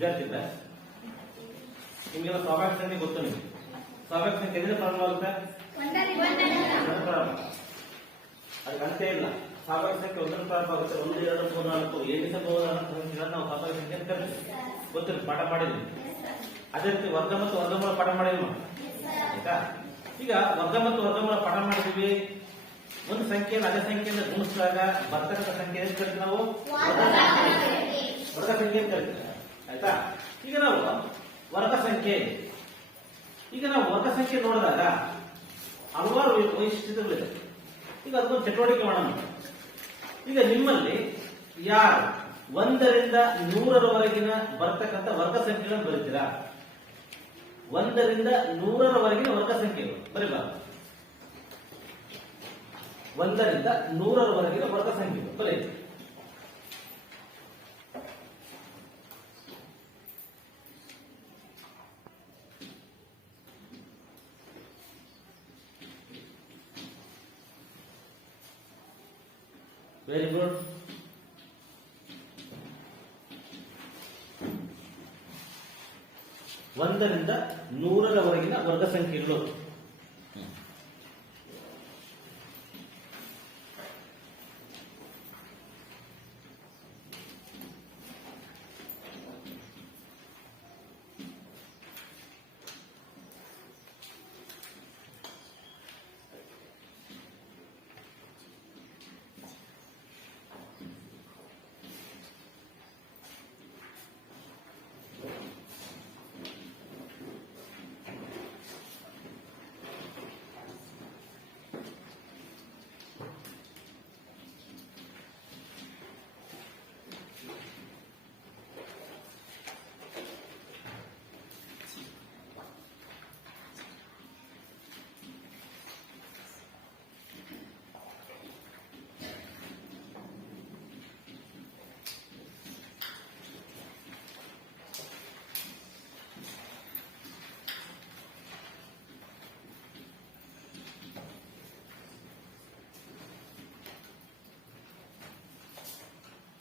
ವಿದ್ಯಾರ್ಥಿಗಳ ನಿಮಗೆಲ್ಲ ಸ್ವಾಭಾವಿಕ ಸಂಖ್ಯೆ ಗೊತ್ತು. ನಿಮಗೆ ಸ್ವಾಭಾವಿಕ ಸಂಖ್ಯೆ ಎಲ್ಲಿಂದ ಪ್ರಾರಂಭ ಆಗುತ್ತೆ? ಪ್ರಾರಂಭ. ಅದಕ್ಕೆ ಅಂತ್ಯ ಇಲ್ಲ. ಸ್ವಾಭಾವಿಕ ಸಂಖ್ಯೆ ಒಂದನ್ನು ಪ್ರಾರಂಭ ಆಗುತ್ತೆ. 1, 2, 3, 4 ಎಣಿಸಬಹುದಾದ ಸಂಖ್ಯೆಗಳನ್ನು ನಾವು ಸ್ವಾಭಾವಿಕ ಸಂಖ್ಯೆ ಅಂತ ಕರಿತೀವಿ. ಗೊತ್ತಿಲ್ಲ, ಪಾಠ ಮಾಡಿದ್ವಿ. ಅದೇ ರೀತಿ ವರ್ಗ ಮತ್ತು ವರ್ಗಮೂಲ ಪಾಠ ಮಾಡಿದ್ವಿ. ಆಯ್ತಾ? ಈಗ ವರ್ಗ ಮತ್ತು ವರ್ಗಮೂಲ ಪಾಠ ಮಾಡಿದ್ವಿ. ಒಂದು ಸಂಖ್ಯೆಯನ್ನು ಅದೇ ಸಂಖ್ಯೆಯಿಂದ ಗುಣಿಸಿದಾಗ ಬರ್ತಕ್ಕಂಥ ಸಂಖ್ಯೆ ಏನು ಕರಿತೀವಿ ನಾವು? ವರ್ಗ ಸಂಖ್ಯೆ ಅಂತ ಕರಿತೀವಿ. ಆಯ್ತಾ? ಈಗ ನಾವು ವರ್ಗ ಸಂಖ್ಯೆ ನೋಡಿದಾಗ ಹಲವಾರು ವೈಶಿಷ್ಟ್ಯತೆಗಳಿದೆ. ಈಗ ಅದೊಂದು ಚಟುವಟಿಕೆ ಮಾಡೋಣ. ಈಗ ನಿಮ್ಮಲ್ಲಿ ಯಾರು 1 ರಿಂದ 100ರವರೆಗಿನ ಬರ್ತಕ್ಕಂಥ ವರ್ಗ ಸಂಖ್ಯೆಗಳನ್ನು ಬರೀತೀರಾ? 1 ರಿಂದ 100ರವರೆಗಿನ ವರ್ಗ ಸಂಖ್ಯೆಗಳು ಬರೀಬಾರ್ದು. 1 ರಿಂದ 100ರವರೆಗಿನ ವರ್ಗ ಸಂಖ್ಯೆಗಳು ಬರೀ. Very good. ಒಂದರಿಂದ 100ರವರೆಗಿನ ವರ್ಗ ಸಂಖ್ಯೆಗಳು.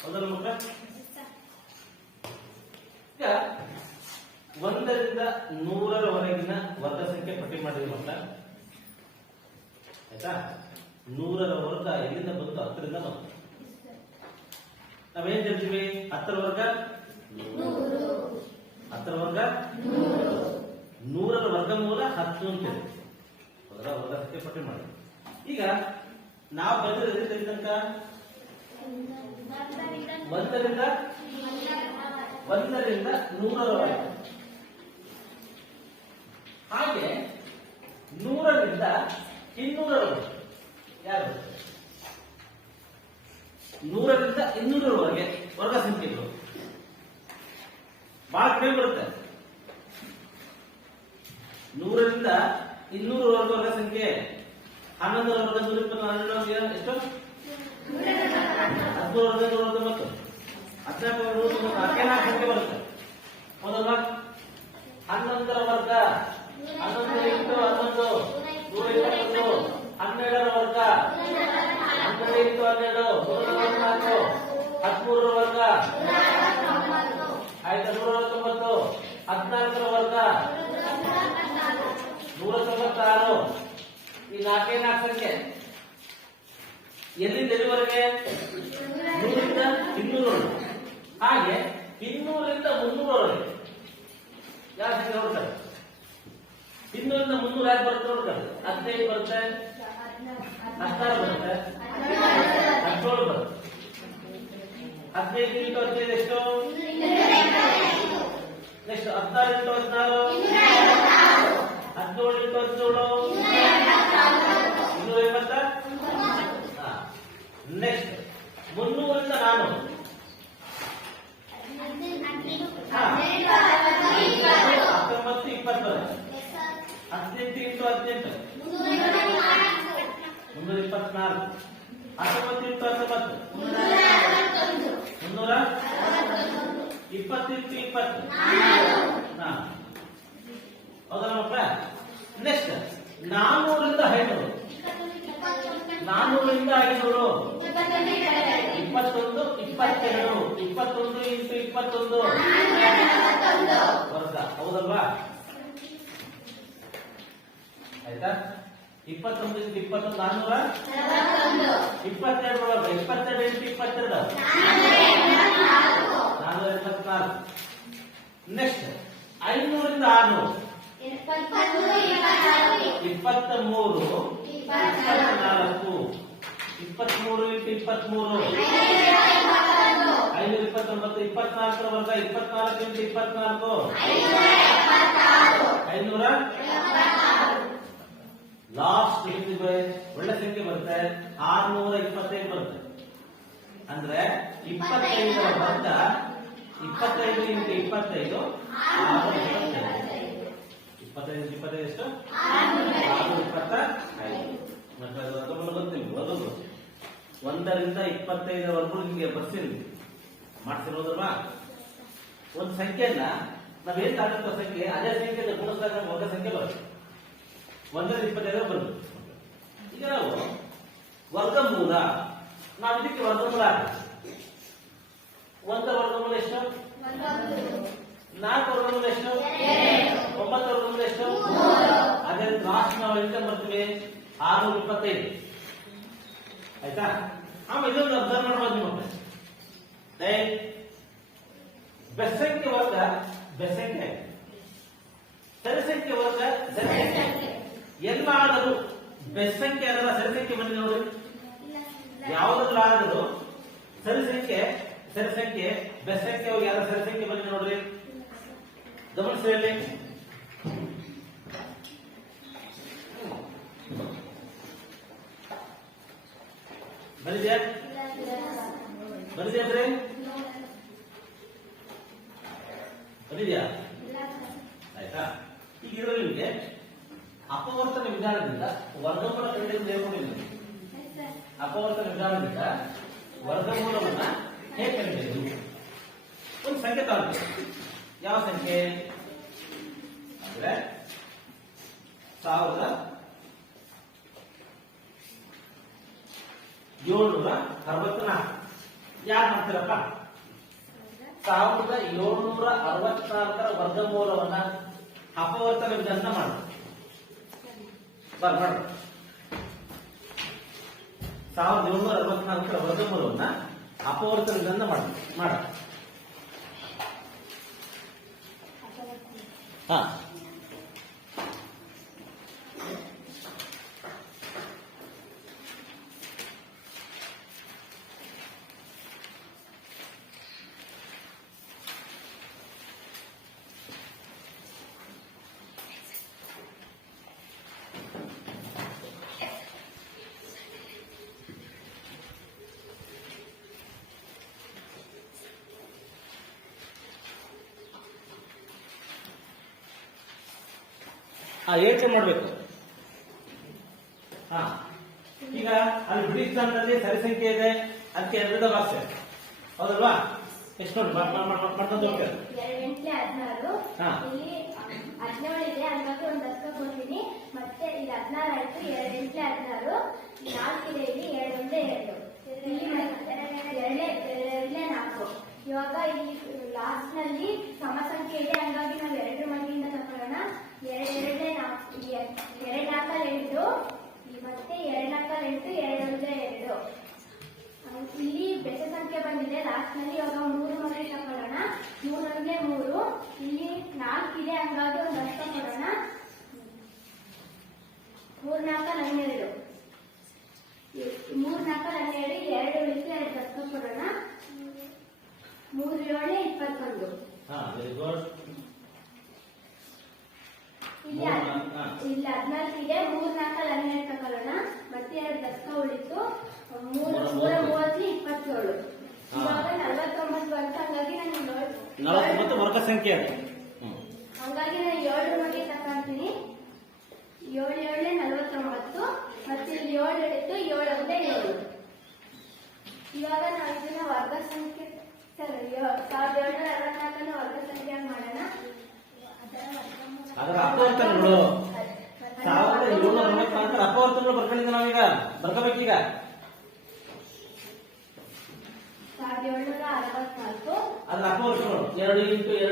ಹೌದಲ್ಲ ಮಕ್ಕಳ? ಈಗ 1 ರಿಂದ 100ರವರೆಗಿನ ವರ್ಗ ಸಂಖ್ಯೆ ಪಟ್ಟಿ ಮಾಡಿದ್ವಿ ಮಕ್ಕಳ. ಆಯ್ತಾ? 100ರ ವರ್ಗ ಎಲ್ಲಿಂದ ಬಂತು? 10ರಿಂದ ಬಂತು. ನಾವೇನ್ ಹೇಳ್ತೀವಿ? 10ರ ವರ್ಗ 10ರ ವರ್ಗ 100ರ ವರ್ಗಮೂಲ 10 ಅಂತ ಹೇಳಿ ಅದರ ವರ್ಗ ಸಂಖ್ಯೆ ಪಟ್ಟಿ ಮಾಡಿದ್ವಿ. ಈಗ ನಾವು ಬಂದಿರೋದ್ರಿಂದ ಇಲ್ಲಿ ತನಕ 1 ರಿಂದ 100ರವರೆಗೆ. ಹಾಗೆ 100ರಿಂದ 200ರವರೆಗೆ ಯಾರು? 100ರಿಂದ 200ರವರೆಗೆ ವರ್ಗ ಸಂಖ್ಯೆಗಳು ಬಹಳ ಕಡಿಮೆ ಬರುತ್ತೆ. 100ರಿಂದ 200ರವರೆಗೆ ವರ್ಗ ಸಂಖ್ಯೆ 11ರ ವರ್ಗ 120 ಎಷ್ಟು? 13 ವರ್ಗ 190 14 ವರ್ಗ 190 ಸಂಖ್ಯೆ ಬರುತ್ತೆ. ಹೌದಲ್ವಾ? 11ರ ವರ್ಗ 11 ಇಂಟು 11 121. 12ರ ವರ್ಗ 12 ಇಂಟು 12 144. 13ರ ವರ್ಗ ಆಯ್ತಾ 190. 14ರ ವರ್ಗ 196. ಈ 4 ಸಂಖ್ಯೆ ಎಲ್ಲಿಂದ ಎಲ್ಲಿವರೆಗೆ? 100ರಿಂದ 200. ಹಾಗೆ 200ರಿಂದ 300ರವರೆಗೆ ಯಾವ ಸಂಖ್ಯೆ ನೋಡ್ತಾರೆ? 200ರಿಂದ 300 ಯಾಕೆ ಬರುತ್ತೆ ನೋಡ್ತಾರೆ? 15 ಬರುತ್ತೆ, 16 ಬರುತ್ತೆ, 17 ಬರುತ್ತೆ. 15 ಇಂಟು 15 ಎಷ್ಟು? Next 16 into 16 17 into 17 280. ನೆಕ್ಸ್ಟ್ 300ರಿಂದ 400 19 20 ಬರುತ್ತೆ. 18 ಇಂಟು 18 324. 19 ಇಂಟು 19 300. 20 ಇಂಟು 20 ಹೌದಲ್ಲ ಮಕ್ಕಳ? ನೆಕ್ಸ್ಟ್ 400ರಿಂದ 500. 400ರಿಂದ 500 21 22. 21 ಇಂಟು 21 ವರ್ಗ ಹೌದಲ್ವಾ? ಆಯ್ತಾ? 21 × 21 441. 22 ವರ್ಗ 22 × 22 484. ನೆಕ್ಸ್ಟ್ 500 ರಿಂದ 600 23 24 23 × 23 529. 24 ವರ್ಗ 24 × 24 500. ಲಾಸ್ಟ್ ಒಳ್ಳೆ ಸಂಖ್ಯೆ ಬರುತ್ತೆ 625 ಬರುತ್ತೆ. ಅಂದ್ರೆ 25 ವರ್ಗ 25 × 25 25 25 ಎಷ್ಟು? 625. ಮತ್ತೆ ವರ್ಗಮೂಲ ಗೊತ್ತಿಲ್ಲ, ಓದೋದು 1 ರಿಂದ 25 ನಿಮಗೆ ಬರ್ಸಿರಿ ಮಾಡ್ತಿರೋದಲ್ವಾ? ಒಂದು ಸಂಖ್ಯೆಯನ್ನ ನಾವೇನ್ ತಾಕಂತ ಸಂಖ್ಯೆ ಅದೇ ಸಂಖ್ಯೆ ಗುಣಿಸಿದಾಗ ಒಂದು ಸಂಖ್ಯೆ ಬರುತ್ತೆ. 1 ರಿಂದ 25 ಬರುತ್ತೆ. ಈಗ ನಾವು ವರ್ಗಮೂಲ ನಾವು ಇದಕ್ಕೆ ವರ್ಗಮೂಲ 1 ವರ್ಗಮೂಲ ಎಷ್ಟು? 4 ವರ್ಗಮೂಲ ಎಷ್ಟು? 9 ವರ್ಗಮೂಲ ಎಷ್ಟು? ಅದೇ ಲಾಸ್ಟ್ ನಾವು ಎಂತ ಬರ್ತೀವಿ 625. ಆಯ್ತಾ? ಆಮೇಲೆ ಇದೊಂದು ಅಬ್ಸರ್ವ್ ಮಾಡಬಹುದು ನಿಮ್ಮ ಬೆಸ್ಸಂಖ್ಯೆ ವರ್ಗ ಬೆಸ್ಸಂಖ್ಯೆ, ಸರಿಸಂಖ್ಯೆ ವರ್ಗ ಸರಿಸಂಖ್ಯೆ. ಎಲ್ಲಾದರೂ ಬೆಸ್ಸಂಖ್ಯೆ ಅದರ ಸರಿಸಂಖ್ಯೆ ಬನ್ನಿ ನೋಡಿ. ಯಾವುದಾದ್ರೂ ಸರಿಸಂಖ್ಯೆ ಬೆಸ್ಸಂಖ್ಯೆ ಹೋಗಿ ಯಾರ ಸರಿಸಂಖ್ಯೆ ಬನ್ನಿ ನೋಡ್ರಿ. ಗಮನಿಸಿ ಹೇಳಿ. ಬಂದಿದ್ಯಾ ಬಂದಿದ್ಯಾ? ಆಯ್ತಾ? ಈಗ ಇದರಲ್ಲಿ ನಿಮಗೆ ಅಪವರ್ತನ ವಿಧಾನದಿಂದ ವರ್ಗಮೂಲ ಕಂಡುಹಿಡಿದು ಹೇಳ್ಕೊಂಡಿದ್ದೀನಿ. ಅಪವರ್ತನ ವಿಧಾನದಿಂದ ವರ್ಗಮೂಲವನ್ನ ಹೇಗೆ ಕಂಡುಹಿಡಿಯುವುದು? ಒಂದು ಸಂಖ್ಯೆ ತಗೊಳ್ಳಿ. ಯಾವ ಸಂಖ್ಯೆ ಅಂದ್ರೆ 1764. ಯಾರು ಮಾಡ್ತೀರಪ್ಪ? 1764ರ ವರ್ಗಮೂಲವನ್ನ ಅಪವರ್ತನ ವಿಧಾನ ಮಾಡಿ ಮಾಡಿ 1764ರ ವರ್ಗಮೂಲವನ್ನ ಅಪವರ್ತನ ವಿಧಾನ ಮಾಡಿ. ಹಾ, ಯೋಚನೆ ಮಾಡ್ಬೇಕು. ಈಗ ಅಲ್ಲಿ ಬಿಡಿ ಸ್ಥಾನದಲ್ಲಿ ಸರಿಸಂಖ್ಯೆ ಇದೆ, ಅದಕ್ಕೆ 2 ಭಾಷೆ ಹೌದಲ್ವಾ? ಎಷ್ಟು ನೋಡಿ ಮಾಡ್ಕೊಂಡು ಹೋಗ್ತಾರೆ. 2 ಇಲ್ಲಿ 17 ಇದೆ, ಹಂಗಾಗಿ ಒಂದು ದಕ್ಕ ಕೊಡ್ತೀನಿ. ಮತ್ತೆ ಇಲ್ಲಿ 16 ಆಯ್ತು. 2 16 4 ಇದೆ. ಇಲ್ಲಿ 2 1 2 ಇಲ್ಲಿ 2 4. ಇವಾಗ ಇಲ್ಲಿ ಲಾಸ್ಟ್ ನಲ್ಲಿ ಸಮಸಂಖ್ಯೆ ಇದೆ, ಹಂಗಾಗಿ ನಾವು 2 ಮಟ್ಟಿಯಿಂದ ತಕೊಳ್ಳೋಣ. 2 4 8 ಮತ್ತೆ 2 4 8 2 1 2. ಇಲ್ಲಿ ಬೆಸ ಸಂಖ್ಯೆ ಬಂದಿದೆ ಲಾಸ್ಟ್ ನಲ್ಲಿ. ಇವಾಗ 3 ಮನೆ ತಕೊಳ್ಳೋಣ. 3 1 3. ಇಲ್ಲಿ 4 ಇದೆ, ಹಂಗಾಗಿ ಒಂದು ದಕ್ಕ ಕೊಡೋಣ. 3 4 12. 3 4 12. 2 ಉಳಿಸಿ 2 ದಕ್ಕ ಕೊಡೋಣ. 3 7 21. ಇಲ್ಲಿ 14 ಇದೆ. 3 4 12 ತಗೊಳ್ಳೋಣ. ಮತ್ತೆ 2 ದಕ್ಕ ಉಳಿತು. 3 30 27. ಇವಾಗ 49 ಬಂತು, ಹಂಗಾಗಿ ನಾನು 49 ವರ್ಗ ಸಂಖ್ಯೆ ಅದು. ಹಂಗಾಗಿ ನಾನು 7 ಮಟ್ಟಿಗೆ ತಗೊಂತೀನಿ. 7 7 49. ಮತ್ತೆ ಇಲ್ಲಿ 7 ಇಟ್ಟು 7 1 7. ಇವಾಗ ನಾವು ಇದನ್ನ ವರ್ಗ ಸಂಖ್ಯೆ 1764 ವರ್ಗ ಸಂಖ್ಯೆ ಮಾಡೋಣ. ಅದರ ಅಪವರ್ತನಗಳು 1764 ಅಪವರ್ತನಗಳು ಬರ್ಕೊಂಡಿದ್ದೆ ನಾವೀಗ ಬರ್ಕೋಬೇಕೀಗ. 1764 ಅದರ ಅಪವರ್ತನಗಳು 2 × 2 ×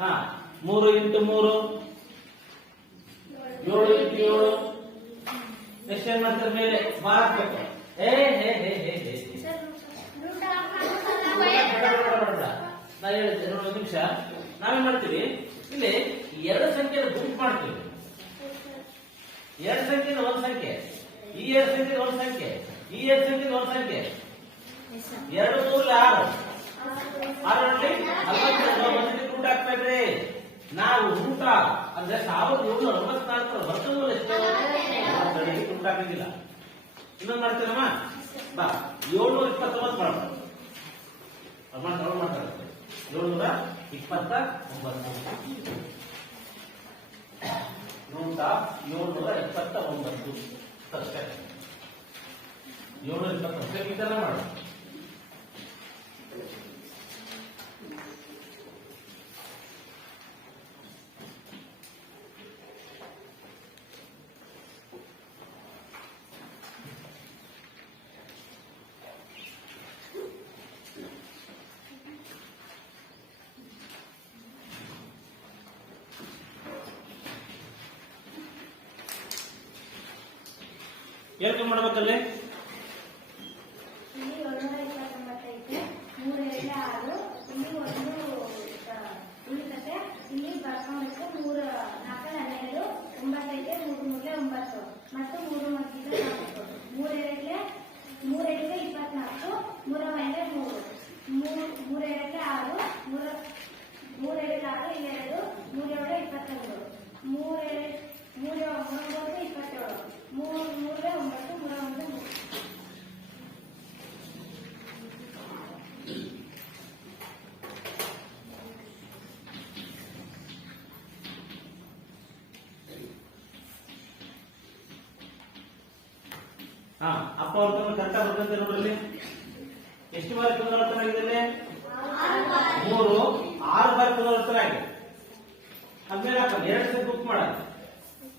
ಹಾ 3 ಇಂಟು 3 7 ಇಂಟು 7. ನೆಕ್ಸ್ಟ್ ಏನ್ ಮಾಡ್ತಾರೆ ಮೇಲೆ ಬಾರಬೇಕು. ಏ ಹೇ ಹೇ ಹೇ ಹೇ ನಾ ಹೇಳಿದ್ದೆ ನೋಡಿ, ಒಂದು ನಿಮಿಷ. ನಾವೇನ್ ಮಾಡ್ತೀವಿ ಇಲ್ಲಿ ಎರಡು ಸಂಖ್ಯೆ ಗುಂಪು ಮಾಡ್ತೀವಿ. ಎರಡು ಸಂಖ್ಯೆ ಒಂದು ಸಂಖ್ಯೆ, ಈ ಎರಡು ಸಂಖ್ಯೆ ಒಂದು ಸಂಖ್ಯೆ, ಈ ಎರಡು ಸಂಖ್ಯೆ ಒಂದು ಸಂಖ್ಯೆ. 2 3 6 40 ರೂಟ್ ಹಾಕ್ತಾ ಇದ್ರಿ. ನಾವು ರೂಟ ಅಂದ್ರೆ 1794 ವರ್ಗಮೂಲ ಎಷ್ಟು ರೂಟ್ ಹಾಕಿಲ್ಲ. ಇನ್ನೊಂದು ಮಾಡ್ತೀರಮ್ಮ ಬಾ 729 ಮಾಡೋಣ. ಮಾಡ್ತಾರೆ 729 ರೂಟ 729 ಅಷ್ಟೇ. 729 ಈ ತರ ಮಾಡೋಣ. ಏನು ಮಾಡ್ಬೇಕಲ್ಲಿ? ಇಲ್ಲಿ 729 ಐತೆ, 3 2 6. ಇಲ್ಲಿ ಒಂದು ಉಳಿತತೆ. ಇಲ್ಲಿ ಬರ್ಕೊಂಡ್ಬೇಕು 3 4 12 9 ಐತೆ, 3 3 9 ಮತ್ತು 3 ಮಗ್ಗಿದ 4. 3 2 24, 3 1 3 3 2 6, 3 2 6, ಇಲ್ಲಿ 2 3 7 22, 3 9 27, 3 3 9 3 1 3. ಅಪ್ಪ ಅವ್ರ ಕರೆಕ್ಟ್ ಬರ್ತಂತೆ ನೋಡ್ರಿ. ಎಷ್ಟು ಬಾರಿ ಪುನರಾವರ್ತನೆ ಆಗಿದೆ? 3 6 ಬಾರಿ ಪುನರಾವರ್ತನೆ ಆಗಿದೆ. ಆದ್ಮೇಲೆ ಎರಡು ಸಂಖ್ಯೆ ಬುಕ್ ಮಾಡೋದು.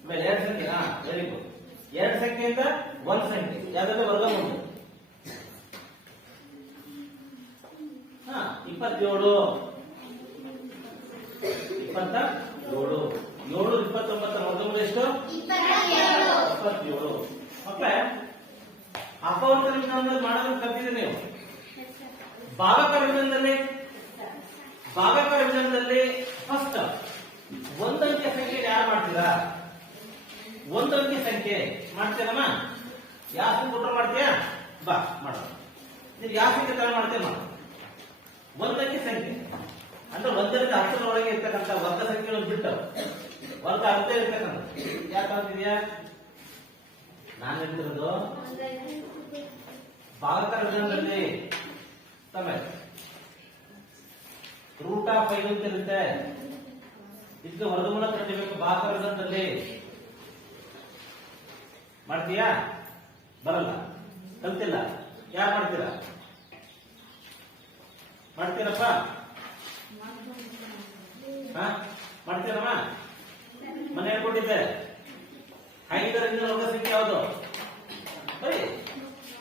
ಆಮೇಲೆ ಎರಡು ಸಂಖ್ಯೆ ವೆರಿ ಗುಡ್. ಎರಡು ಸಂಖ್ಯೆಯಿಂದ ಒಂದು ಸಂಖ್ಯೆ ಯಾವ್ದಾದ್ರು ವರ್ಗಮೂಲ 27 7 29 ವರ್ಗಮೂಲ ಎಷ್ಟು? 27. ಮಕ್ಕಳೇ ಅಪವರ್ತನ ವಿಧಾನದಲ್ಲಿ ಮಾಡೋದನ್ನು ಕಲ್ತಿದ್ರೆ ನೀವು ಭಾಗಾಕಾರ ವಿಧಾನದಲ್ಲಿ ಫಸ್ಟ್ ಒಂದಂಕೆ ಸಂಖ್ಯೆ ಯಾರು ಮಾಡ್ತೀರಾ? ಒಂದಂಕೆ ಸಂಖ್ಯೆ ಮಾಡ್ತೀರಮ್ಮ? ಯಾವ ಕೊಟ್ಟರು ಮಾಡ್ತೀಯಾ? ಬಾ ಮಾಡ. ನೀವು ಯಾವ ಸಂಖ್ಯೆ ತರ ಮಾಡ್ತೀಯ? ಒಂದಂಕೆ ಸಂಖ್ಯೆ ಅಂದ್ರೆ 1 ರಿಂದ 10 ಒಳಗೆ ಇರ್ತಕ್ಕಂಥ ವರ್ಗ ಸಂಖ್ಯೆಗಳನ್ನು ಬಿಟ್ಟು ವರ್ಗ ಅರ್ಥ ಇರ್ತಕ್ಕಂಥ ಯಾಕೆ ಅಂತಿದ್ಯಾ? ನಾನು ಹೇಳ್ತಿರೋದು ಭಾಗಾಕಾರ ವಿಧಾನದಲ್ಲಿ ರೂಟ್ ಆಫ್ 5 ಅಂತ ಇರುತ್ತೆ. ಇದಕ್ಕೆ ವರ್ಗಮೂಲ ಕಂಡಿಬೇಕು. ಭಾಗಾಕಾರ ವಿಧಾನದಲ್ಲಿ ಮಾಡ್ತೀಯಾ? ಬರಲ್ಲ, ಕಲ್ತಿಲ್ಲ. ಯಾರು ಮಾಡ್ತೀರಾ? ಮಾಡ್ತೀರಪ್ಪ? ಮಾಡ್ತೀರಮ್ಮ? ಮನೆ ಹೇಳ್ಕೊಟ್ಟಿದ್ದೆ 5ರಿಂದ ವರ್ಗ ಸಂಖ್ಯೆ ಯಾವುದು?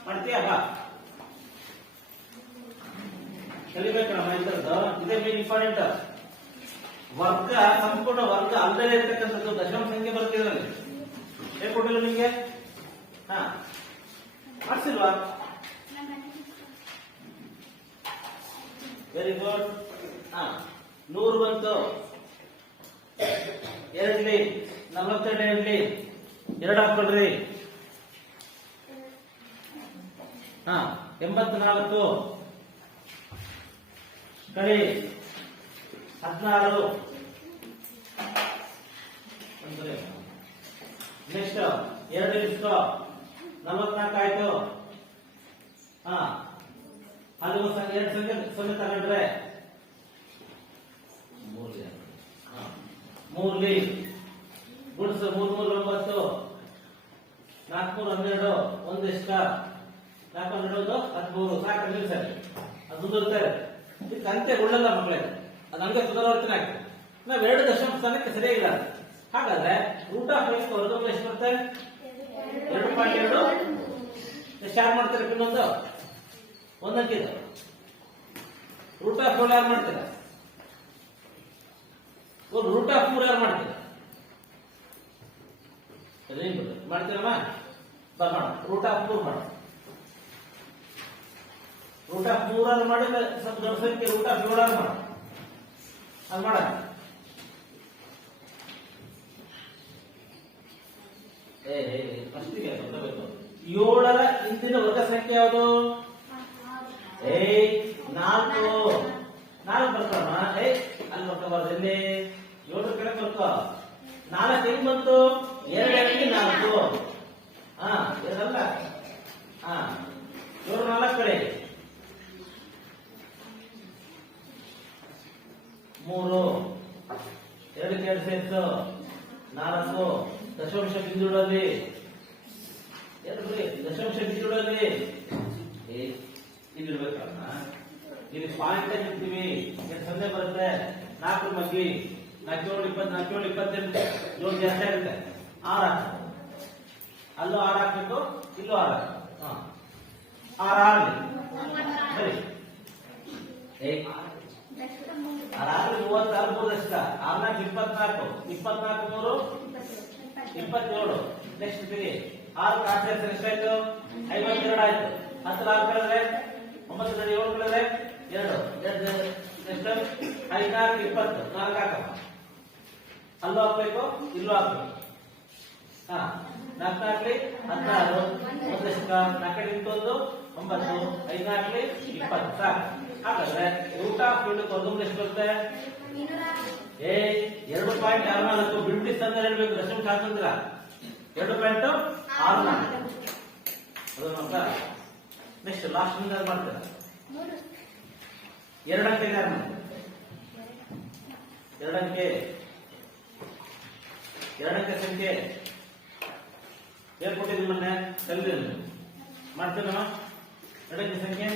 ಮಾಡ್ತೀಯಾ? ಬಾ ಕಲಿಬೇಕಮ್ಮ. ಇದೇ ಮೇನ್ ಇಂಪಾರ್ಟೆಂಟ್. ವರ್ಗ ಸಂಪೂರ್ಣ ವರ್ಗ ಅಲ್ಲದೆ ಇರ್ತಕ್ಕಂಥದ್ದು ದಶಮ ಸಂಖ್ಯೆ ಬರ್ತಿದ್ರಲ್ಲಿ ಹೇಳ್ಕೊಟ್ಟಿಲ್ಲ ನಿಮ್ಗೆ? ಮಾಡಿಸಿಲ್ವಾ? Very good. 100 ಬಂತು. 2 42 2 ಹಾಕೊಳ್ರಿ. 84 ಕಳಿ 16. ನೆಕ್ಸ್ಟ್ 2 ಇಷ್ಟು 44 ಆಯ್ತು. ಅಲ್ಲಿ 2 ಸಂಖ್ಯೆ 0 ತಗೊಂಡ್ರೆ 3 ಗುಡ್ಸು 3 3 9 4 12 1 ಎಷ್ಟು? 4 12 13. ಸಾಕು ನಿಲ್ಸರಿ. ಅದು ಮುಂದುವರಿತಾರೆ. ಇದಕ್ಕೆ ಅಂತ್ಯ ಉಳ್ಳಲ್ಲ ಮಕ್ಕಳೇ. ಅದು ಹಂಗೆ ಪುನರಾವರ್ತನೆ ಆಗ್ತದೆ. ನಾವು 2 ದಶಮಾಂಶ ಸ್ಥಾನಕ್ಕೆ ಸರಿಯಾಗಿಲ್ಲ. ಹಾಗಾದ್ರೆ ರೂಟ್ ಆಫ್ x ವರ್ಗಮೂಲ ಎಷ್ಟು ಬರುತ್ತೆ? 2.2. ಎಷ್ಟು ಯಾರು ಮಾಡ್ತಾರೆ? ಇನ್ನೊಂದು ಒಂದಂಕಿದೆ ರೂಟ್ ಆಫ್ ಯಾರು ಮಾಡ್ತೀರಾ? ರೂಟ್ ಆಫ್ 4 ಯಾರು ಮಾಡ್ತೀರಾ ಮಾಡ್ತೀರಮ್ಮ ಮಾಡ ರೂಟ್ ಆಫ್ 4 ಮಾಡ ರೂಟ್ ಆಫ್ 3 ಮಾಡಿದ್ರೆ ಸ್ವಲ್ಪ ದೊಡ್ಡ ಸಂಖ್ಯೆ ರೂಟ್ ಆಫ್ 7 ಮಾಡ ಅದು ಮಾಡ ಫಸ್ಟಿಗೆ ಗೊತ್ತಬೇಕು 7ರ ಹಿಂದಿನ ವರ್ಗ ಸಂಖ್ಯೆ ಯಾವುದು 4 ಬರ್ತಾವ ಅಲ್ಲಿ ಬರ್ಕೋಬಾರ್ದು ಎಲ್ಲಿ 7 ಕಡೆ ಬರ್ಕೋ 4 ಹೆಂಗ್ ಬಂತು 2 4 ಎರಡಲ್ಲ 7 4 ಕಡೆ 3 2 ಸೇರ್ಸು 4 ದಶಾಂಶ ಬಿಂದುಗಳಲ್ಲಿ ದಶಾಂಶ ಬಿಂದುಗಳಲ್ಲಿ ಇಲ್ಲಿರ್ಬೇಕಲ್ಲ ಇಲ್ಲಿ ಪಾಯಿಂಟ್ ಇರ್ತೀವಿ ಸಂದೆ ಬರುತ್ತೆ 4 ಮಗ್ಗಿ 4 7 20 28 ಜೋಡ್ ಜಾಸ್ತಿ ಆಗುತ್ತೆ 6 ಅಲ್ಲೂ 6 ಹಾಕ್ಬೇಕು ಇಲ್ಲೂ 6 6 ಸರಿ 6 36 ಎಷ್ಟ 6 24 24 3 27 ನೆಕ್ಸ್ಟ್ ಬಿಡಿ 6 ಕಾಸೆ ಎಷ್ಟಾಯ್ತು 52 ಆಯ್ತು 10 6 ಕಳೆದ್ರೆ 9 7 ಕಳೆದ್ರೆ 2 ನೆಕ್ಸ್ಟ್ 14 20 4 ಹಾಕಪ್ಪ ಅಲ್ಲೂ ಹಾಕ್ಬೇಕು ಇಲ್ಲೂ ಹಾಕ್ಬೇಕು 4 ಹಾಕ್ಲಿ 16 4 21 9 5 ಹಾಕ್ಲಿ 20 ಸಾಕು ಹಾಗಾದ್ರೆ ರೂಟ್ ಆಫ್ 7 ವರ್ಗಮೂಲ ಎಷ್ಟು ಬರುತ್ತೆ 2.64 ಬಿಲ್ಡಿಸ್ ಅಂತ ಹೇಳ್ಬೇಕು ದಶಮಾಂಶ ಹಾಕಂದ್ರ 2.64 ಅದು ನಮ್ಮ ನೆಕ್ಸ್ಟ್ ಲಾಸ್ಟ್ ಮಾಡ್ತೀರ 2 ಅಂಕೆ ಯಾರು ಮಾಡ್ತಾರೆ 2 ಅಂಕೆ 2 ಅಂಕೆ ಸಂಖ್ಯೆ ಹೇಳ್ಕೊಟ್ಟಿದ್ದೀನಿ ಮೊನ್ನೆ ಕಲ್ವಿ ಮಾಡ್ತೀನಮ್ಮ 2 ಅಂಕೆ ಸಂಖ್ಯೆ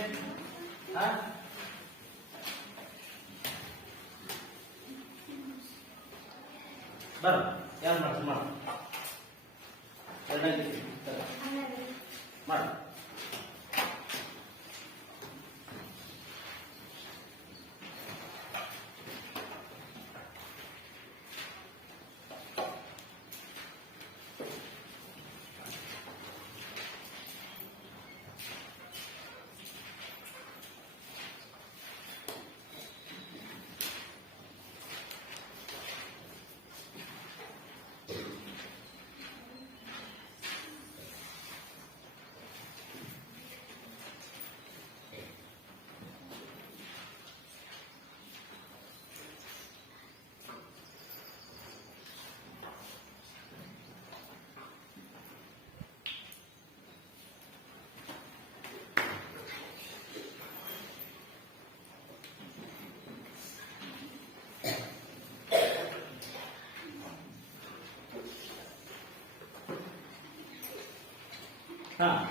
ಬರ ಯಾರು ಮಾಡ್ತೀನಿ ಮಾಡ 2 ಅಂಕೆ ಮಾಡಿ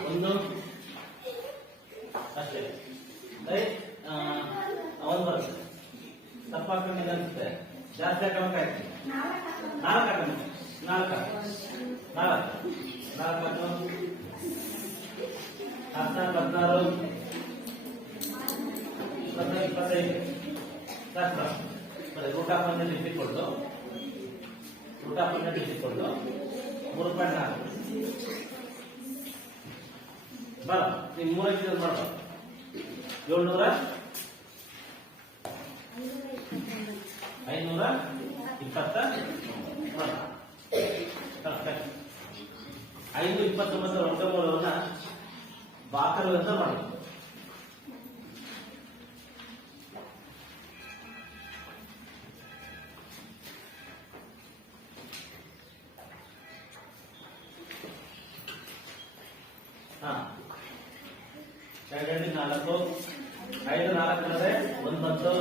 ಒಂದು ಅಷ್ಟೇ ಒಂದು ಬರುತ್ತೆ ತಪ್ಪ ಹಾಕೊಂಡಿದ್ದ ಅನ್ಸುತ್ತೆ ಜಾಸ್ತಿ ಹಾಕೋಬೇಕಾಯ್ತು 4 ಹಾಕೋಣ 4 16 16 25 ಶಾಸ್ತ್ರ ರೂಟ್ ಆಫ್ ಅನ್ನು ಇಟ್ಟುಕೊಂಡು ರೂಟ್ ಆಫ್ ಅನ್ನು ಇಟ್ಟುಕೊಂಡು 3.4 ಬರ ನೀವು 3 ಮಾಡ 700 529 ವರ್ಗಮೂಲವನ್ನ ಬಾಕರದಿಂದ ಮಾಡಿ ಎರಡನೇ 4 5 4 ಅಂದರೆ 9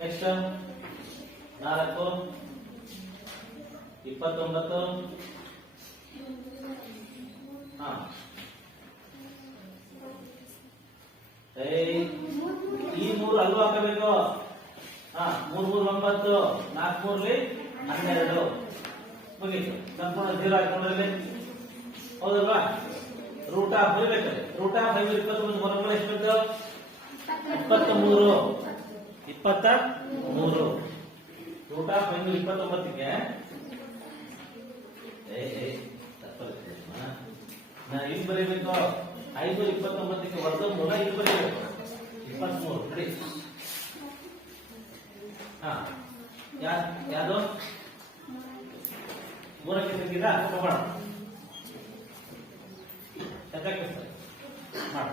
ನೆಕ್ಸ್ಟ್ 4 29 ಈ 3 ಅಲ್ವಾ ಹಾಕಬೇಕು 3 3 9 4 3 12 ಮುಗೀತು ಸಂಪೂರ್ಣ 0 ಹಾಕೊಂಡ್ರಲ್ಲಿ ಹೌದಲ್ವಾ ರೂಟ್ ಆಫ್ ಬರಬೇಕು ರೂಟ್ ಆಫ್ 5 21 ಹೊರಗಡೆ ಎಷ್ಟು ಬಂತು 23 ರೂಟ್ ಆಫ್ 529ಕ್ಕೆ ನಾ ಇಲ್ಲಿ ಬರೀಬೇಕು 529ಕ್ಕೆ ವರ್ಗಮೂಲ ಇಲ್ಲಿ ಬರೀಬೇಕು 23 ರೆಡಿ. ಹಾ ಯಾವುದು ಮೂರಕ್ಕೆ ಸಿಕ್ಕಿದ ತಗೋಣ ಎತ್ತಕ್ಕೆ ಮಾಡ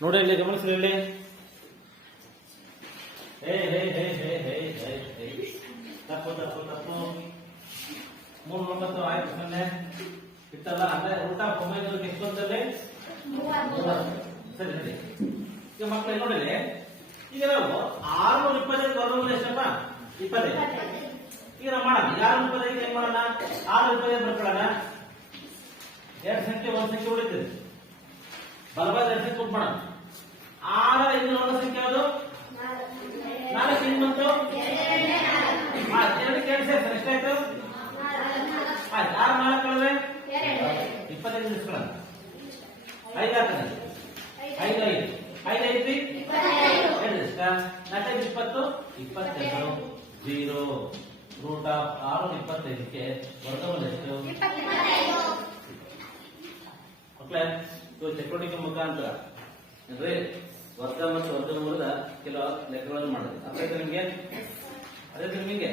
ನೋಡಿ ಇಲ್ಲಿ ಗಮನಿಸ್ರಿ ಇಲ್ಲಿ ತಪ್ಪು ತಪ್ಪು ತಪ್ಪು 3 ಆಯ್ತು ಸೊನ್ನೆ ಇತ್ತಲ್ಲ ಅಂದ್ರೆ ರೂಟ್ ಆಫ್ 9 ಎಷ್ಟು ಬಂದಲ್ಲಿ 30 ಸರಿ ಸರಿ. ಈಗ ಮಕ್ಕಳು ನೋಡಿದ್ರೆ ಈಗ ನಾವು 625 ವರ್ಗಮೂಲ ಎಷ್ಟಪ್ಪ 25. ಈಗ ನಾವು ಮಾಡೋಣ 625 ಏನ್ ಮಾಡೋಣ 625 ಬರ್ಕೊಳ್ಳೋಣ. 2 ಸಂಖ್ಯೆ 1 ಸಂಖ್ಯೆ ಉಳಿತದೆ ಬಲವಾದ 2 ಸಂಖ್ಯೆ ಕೊಟ್ಟು ಮಾಡೋಣ. 6 5 1 ಸಂಖ್ಯೆ ಯಾವುದು 4 ಹೆಂಗ್ ಬಂತು 2 ಸೇರ್ತಾರೆ ಎಷ್ಟಾಯ್ತು 6 4 ಕಳೆದ್ರೆ 25 ಇಸ್ಕೊಳ್ಳೋಣ. 5 ಆಗ್ತದೆ 5 5 ಐತ್ರಿ 4 20 22 0 ರೂಟ್ ಆಫ್ 625ಕ್ಕೆ ವರ್ಗಮೂಲ ಎಷ್ಟು ಮಕ್ಕಳೇ? ಚಟುವಟಿಕೆ ಮುಖಾಂತರ ಅಂದ್ರೆ ವರ್ಗ ಮತ್ತು ವರ್ಗಮೂಲದ ಕೆಲವು ಲೆಕ್ಕಗಳನ್ನು ಮಾಡೋದು ಅದೇ ನಿಮಗೆ